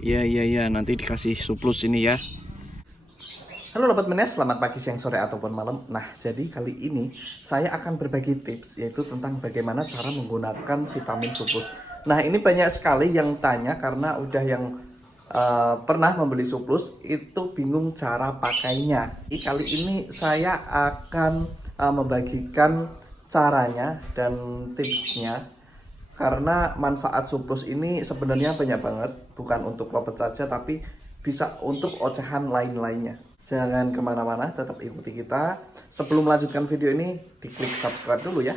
Iya, nanti dikasih surplus ini ya. Halo Lobat Menes, selamat pagi, siang, sore, ataupun malam. Nah, jadi kali ini saya akan berbagi tips, yaitu tentang bagaimana cara menggunakan vitamin surplus. Nah, ini banyak sekali yang tanya karena udah yang pernah membeli surplus, itu bingung cara pakainya. Jadi, kali ini saya akan membagikan caranya dan tipsnya. Karena manfaat surplus ini sebenarnya banyak banget, bukan untuk Lobat saja, tapi bisa untuk ocehan lain-lainnya. Jangan kemana-mana, tetap ikuti kita. Sebelum melanjutkan video ini, diklik subscribe dulu ya.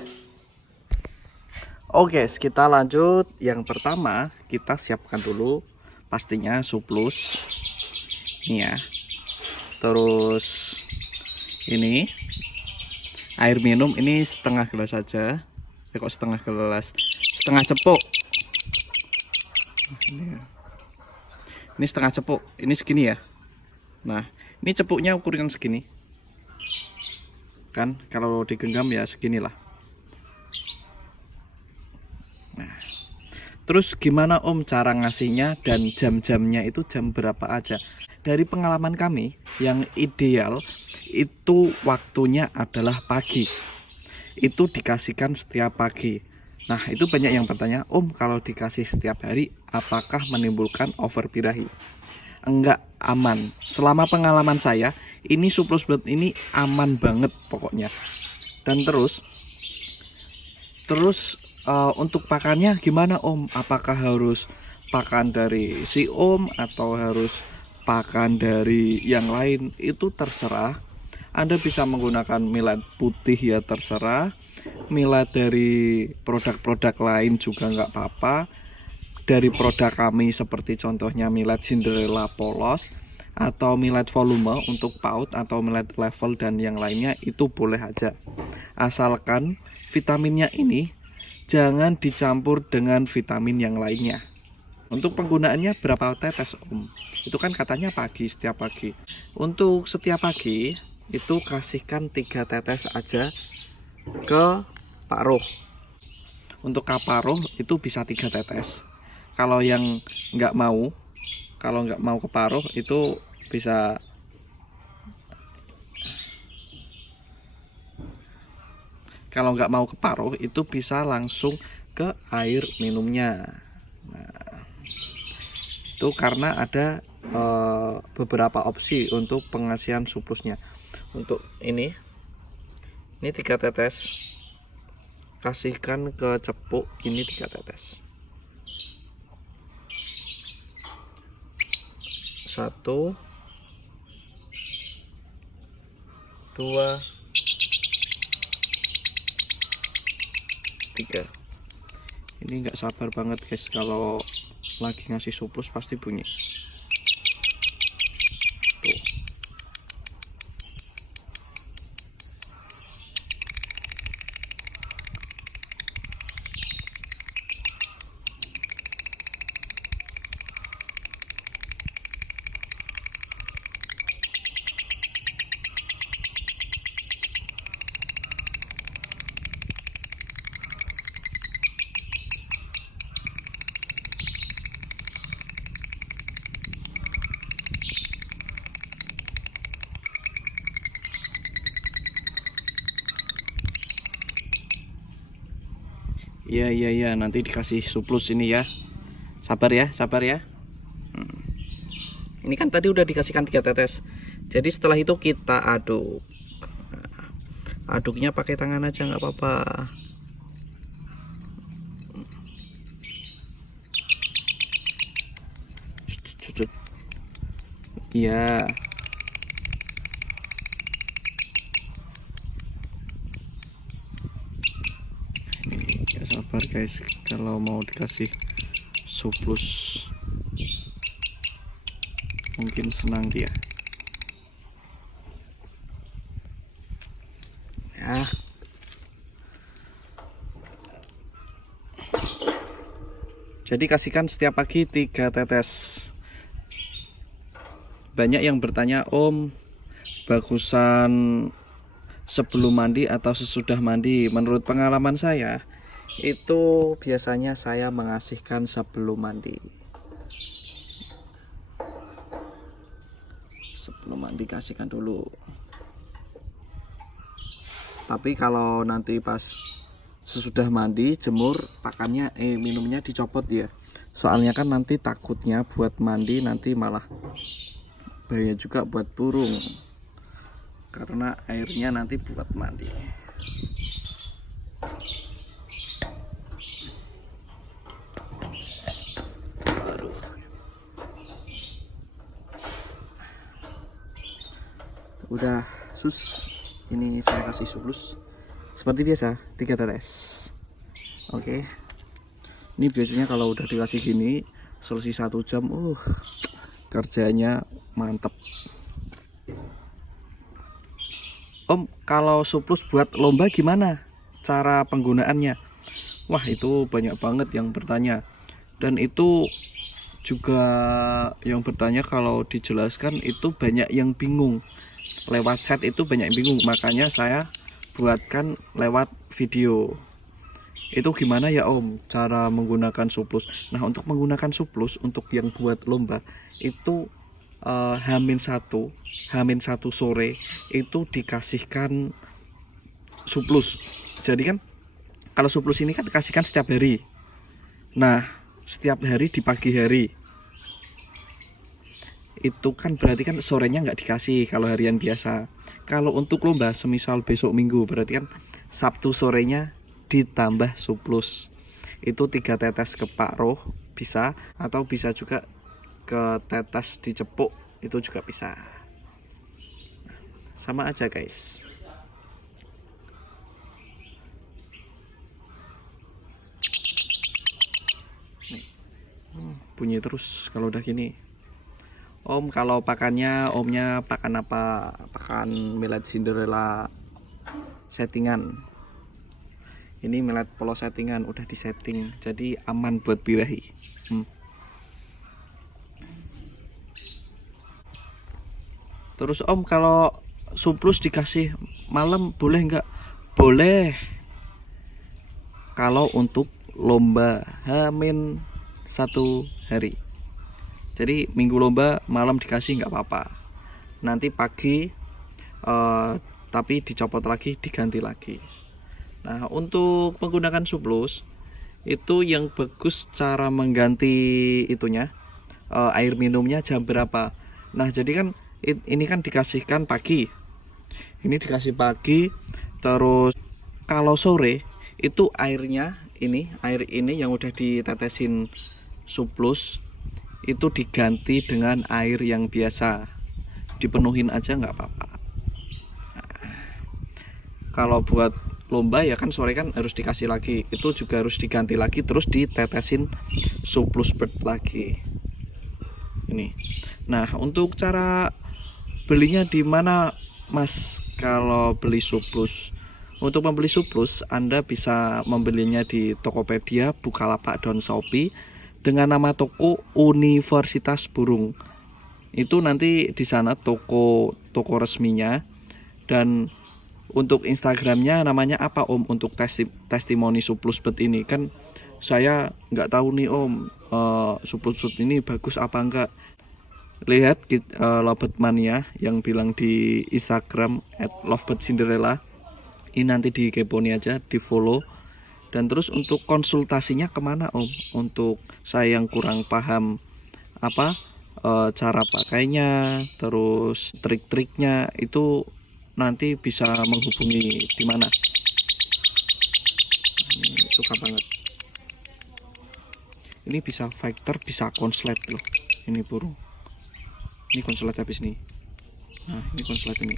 Oke, kita lanjut. Yang pertama, kita siapkan dulu pastinya surplus. Ini ya. Terus ini air minum ini setengah gelas saja. Kok setengah gelas? Setengah cepuk. Ini setengah cepuk. Ini segini ya. Nah, ini cepuknya ukuran segini. Kan kalau digenggam ya seginilah. Nah, terus gimana Om cara ngasihnya dan jam-jamnya itu jam berapa aja? Dari pengalaman kami yang ideal itu waktunya adalah pagi. Itu dikasihkan setiap pagi. Nah, itu banyak yang bertanya, Om, kalau dikasih setiap hari apakah menimbulkan overbirahi? Enggak, aman. Selama pengalaman saya, ini surplus blood ini aman banget pokoknya. Dan terus untuk pakannya gimana Om? Apakah harus pakan dari si Om atau harus pakan dari yang lain? Itu terserah. Anda bisa menggunakan millet putih ya terserah. Millet dari produk-produk lain juga nggak apa-apa. Dari produk kami seperti contohnya millet Cinderella polos atau millet volume untuk paut atau millet level dan yang lainnya itu boleh aja. Asalkan vitaminnya ini jangan dicampur dengan vitamin yang lainnya. Untuk penggunaannya berapa tetes Om? Itu kan katanya pagi, setiap pagi. Untuk setiap pagi itu kasihkan 3 tetes aja ke paruh. Untuk kaparuh itu bisa 3 tetes. Kalau yang nggak mau ke paruh itu bisa langsung ke air minumnya. Nah, itu karena ada beberapa opsi untuk pengasihan surplusnya. Untuk ini 3 tetes, kasihkan ke cepuk ini 3 tetes. 1 2 3. Ini nggak sabar banget guys, kalau lagi ngasih surplus pasti bunyi. Tuh. Iya, nanti dikasih surplus ini ya. Sabar ya. Ini kan tadi udah dikasihkan 3 tetes. Jadi setelah itu kita aduk. Aduknya pakai tangan aja nggak apa-apa. Iya. Ya sabar guys, kalau mau dikasih surplus mungkin senang dia. Ya. Jadi kasihkan setiap pagi 3 tetes. Banyak yang bertanya, Om, bagusan sebelum mandi atau sesudah mandi? Menurut pengalaman saya, itu biasanya saya mengasihkan sebelum mandi. belum mandi kasihkan dulu. Tapi kalau nanti pas sesudah mandi jemur pakannya minumnya dicopot ya, soalnya kan nanti takutnya buat mandi nanti malah bahaya juga buat burung karena airnya nanti buat mandi. Aduh. Udah sus, ini saya kasih suplus seperti biasa 3 tetes. Oke, ini biasanya kalau udah dikasih gini selesai 1 jam kerjanya mantep. Om, kalau suplus buat lomba gimana cara penggunaannya? Wah, itu banyak banget yang bertanya, dan itu juga yang bertanya kalau dijelaskan itu banyak yang bingung. Lewat chat itu banyak yang bingung, makanya saya buatkan lewat video. Itu gimana ya Om cara menggunakan suplus? Nah, untuk menggunakan suplus untuk yang buat lomba itu H-1 sore itu dikasihkan suplus. Jadi kan kalau suplus ini kan dikasihkan setiap hari. Nah, setiap hari di pagi hari itu kan berarti kan sorenya nggak dikasih kalau harian biasa. Kalau untuk lomba semisal besok minggu berarti kan Sabtu sorenya ditambah suplus. Itu 3 tetes ke Pak Roh bisa, atau bisa juga ke tetes dicepuk, itu juga bisa. Sama aja guys. Nih. Bunyi terus kalau udah gini. Om, kalau pakannya omnya pakan apa? Pakan millet Cinderella settingan. Ini millet polos settingan, udah disetting jadi aman buat birahi. Terus Om, kalau suplus dikasih malam boleh nggak? Boleh. Kalau untuk lomba H-1 hari. Jadi minggu lomba malam dikasih nggak apa-apa. Nanti pagi tapi dicopot lagi, diganti lagi. Nah, untuk menggunakan suplus itu yang bagus cara mengganti itunya air minumnya jam berapa. Nah, jadi kan ini kan dikasihkan pagi. Ini dikasih pagi, terus kalau sore itu air ini yang udah ditetesin suplus itu diganti dengan air yang biasa. Dipenuhin aja nggak apa-apa. Kalau buat lomba ya kan sore kan harus dikasih lagi, itu juga harus diganti lagi, terus ditetesin suplus bird lagi ini. Nah, untuk cara belinya di mana Mas? Kalau beli suplus, untuk membeli suplus Anda bisa membelinya di Tokopedia, Bukalapak, dan Shopee dengan nama toko Universitas Burung. Itu nanti di sana toko resminya. Dan untuk Instagramnya namanya apa Om? Untuk testimoni suplus bird ini kan saya nggak tahu nih Om, suplus ini bagus apa enggak. Lihat Lovebird Mania yang bilang di Instagram @lovebird_cinderella. Ini nanti dikeponi aja, di follow. Dan terus untuk konsultasinya kemana Om? Untuk saya yang kurang paham cara pakainya, terus trik-triknya itu nanti bisa menghubungi di mana. Ini suka banget. Ini bisa fighter, bisa konslet loh. Ini burung. Ini konslet habis nih. Nah, ini konslet ini.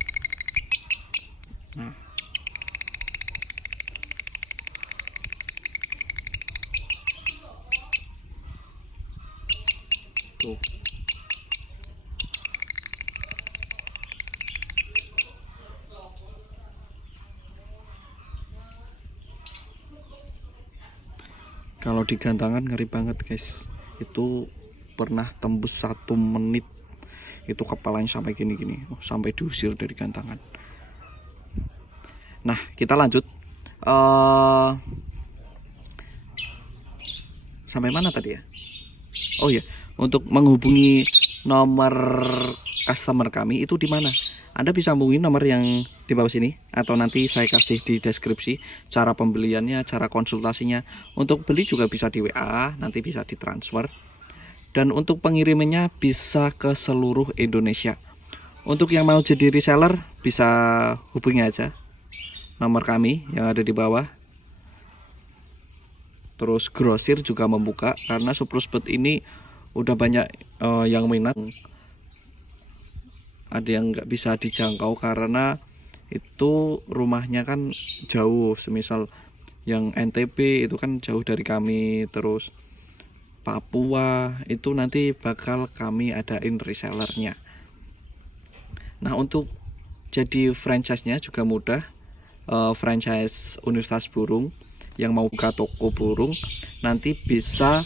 Nah. Tuh. Kalau di gantangan ngeri banget guys. Itu pernah tembus 1 menit. Itu kepalanya sampai gini-gini, sampai diusir dari gantangan. Nah, kita lanjut. Sampai mana tadi ya? Oh ya, untuk menghubungi nomor customer kami itu di mana? Anda bisa hubungi nomor yang di bawah sini atau nanti saya kasih di deskripsi cara pembeliannya, cara konsultasinya. Untuk beli juga bisa di WA, nanti bisa ditransfer. Dan untuk pengirimannya bisa ke seluruh Indonesia. Untuk yang mau jadi reseller bisa hubungi aja nomor kami yang ada di bawah. Terus grosir juga membuka karena surplus bed ini udah banyak yang minat. Ada yang nggak bisa dijangkau karena itu rumahnya kan jauh, semisal yang NTB itu kan jauh dari kami, terus Papua itu nanti bakal kami adain resellernya. Nah, untuk jadi franchise-nya juga mudah. Franchise Universitas Burung yang mau buka toko burung nanti bisa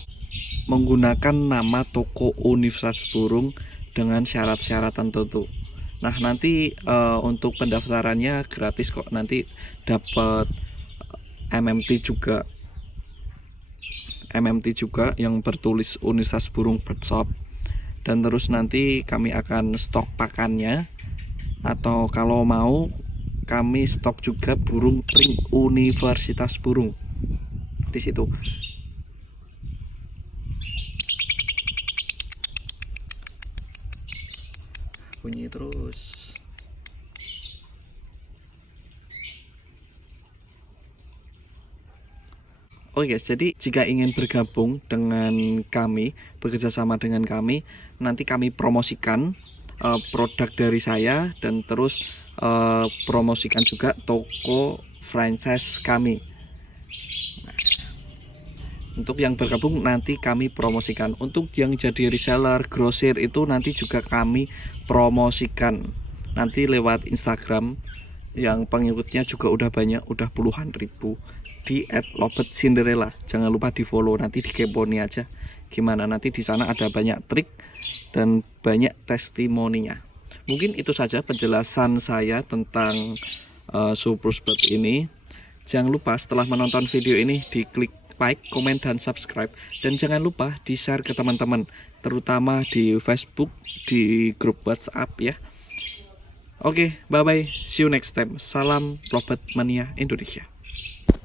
menggunakan nama toko Universitas Burung dengan syarat-syarat tertentu. Nah, nanti untuk pendaftarannya gratis kok, nanti dapat MMT juga yang bertulis Universitas Burung Bird Shop. Dan terus nanti kami akan stok pakannya, atau kalau mau kami stok juga burung ring Universitas Burung di situ. Bunyi terus. Oke guys, jadi jika ingin bergabung dengan kami, bekerja sama dengan kami, nanti kami promosikan produk dari saya dan terus promosikan juga toko franchise kami. Untuk yang bergabung nanti kami promosikan. Untuk yang jadi reseller, grosir itu nanti juga kami promosikan. Nanti lewat Instagram yang pengikutnya juga udah banyak, udah puluhan ribu, di @lobetcinderella. Jangan lupa di follow, nanti dikeponi aja gimana, nanti di sana ada banyak trik dan banyak testimoninya. Mungkin itu saja penjelasan saya tentang surplus bed ini. Jangan lupa setelah menonton video ini diklik like, komen, dan subscribe. Dan jangan lupa di-share ke teman-teman, terutama di Facebook, di grup WhatsApp ya. Oke, bye-bye. See you next time. Salam Lovebird Mania Indonesia.